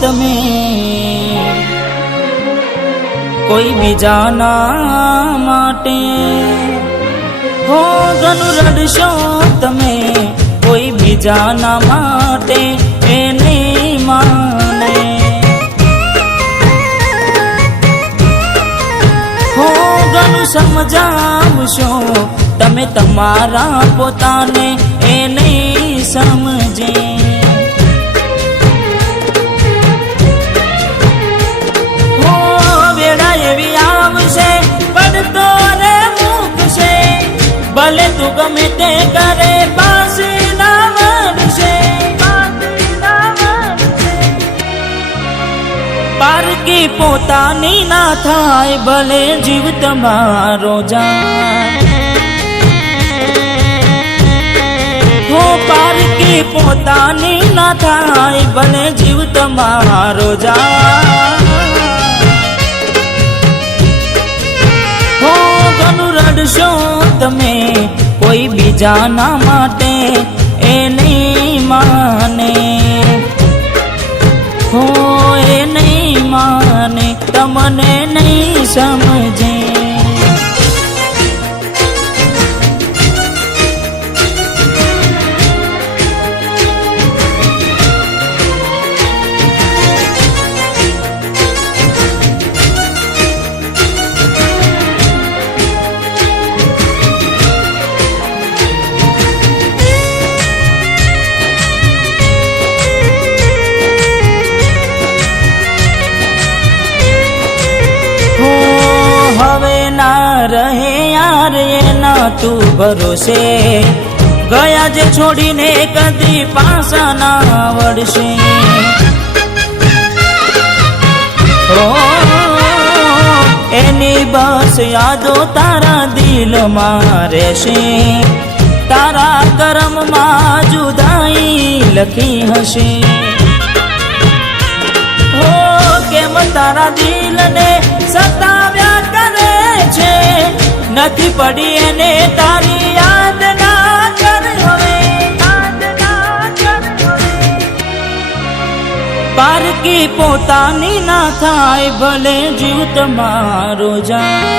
તમે કોઈ બીજાના માટે, હો ઘણું રડશો તમે કોઈ બીજાના માટે, એ નહીં માને. હો ઘણું સમજાવશો તમે તમારા પોતાને, એ નહીં સમજે. હો વેળા એવી આવશે પડતો રે મૂકશે, ભલે તું ગમે તે કરે પાછી ના વળશે. પારકી પોતાની ના થાય ભલે જીવ તમારો જાય. હો પારકી પોતાની ના થાય ભલે જીવ તમારો જાય. હો ઘણું રડશો તમે કોઈ બીજાના માટે, એ નહીં માને. હો એ નહીં માને, તમને નહીં સમજે. હવે ના રહે યાર એના તું ભરોસે, ગયા જે છોડીને કદી પાછા ના વળશે. ઓ એની બસ યાદો તારા દિલમાં રહેશે, તારા કર્મમાં જુદાઈ લખી હશે. હો કેમ તારા દિલને સતાવ્યા કરે છે, નથી પડી એને તારી યાદ ના કર હવે. પારકી પોતાની ના થાય ભલે જીવ તમારો જાય.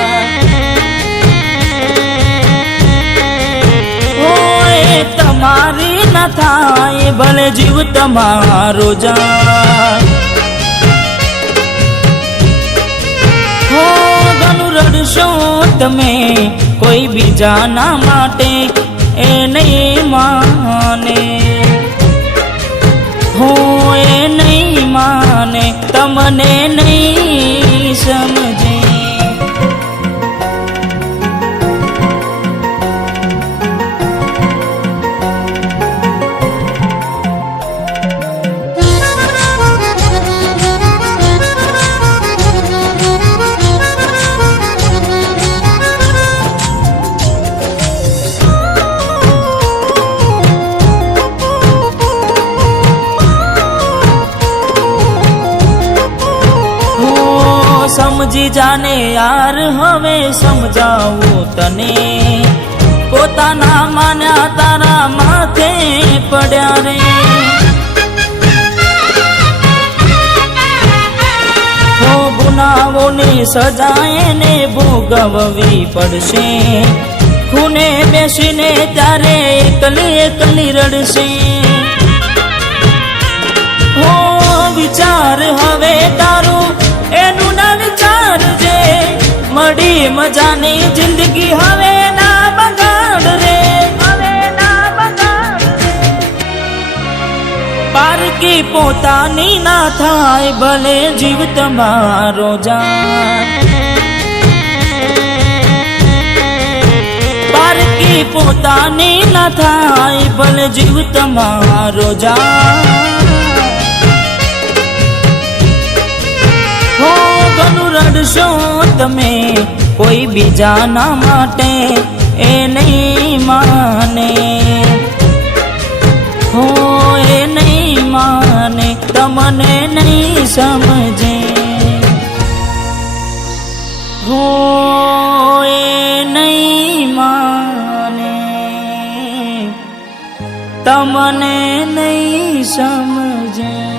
ઓય તમારી ના થાય ભલે જીવ તમારો જાય. હો ઘણું રડશો તમે કોઈ બીજાના માટે, એ નહીં માને. હો એ નહીં માને, તમને નહીં સમજે. સમજી જાને યાર હવે સમજાવું તને, પોતાના માન્યા તારા માથે પડ્યા રે. હો ગુનાઓની સજા એને ભોગવવી પડશે, ખૂને બેસીને ત્યારે એકલી એકલી રડશે. હો વિચાર હવે તારું એનું ના વિચારજે, મળી મજાની જિંદગી હવે ના બગાડ રે. પારકી પોતાની ના થાય ભલે જીવ તમારો જાય. પારકી પોતાની ના થાય ભલે જીવ તમારો જાય. હો ઘણું રડશો તમે કોઈ બીજાના માટે, એ નહીં માને. હો એ નહીં માને, તમને નહીં સમજે. હો એ નહીં માને, તમને નહીં સમજે.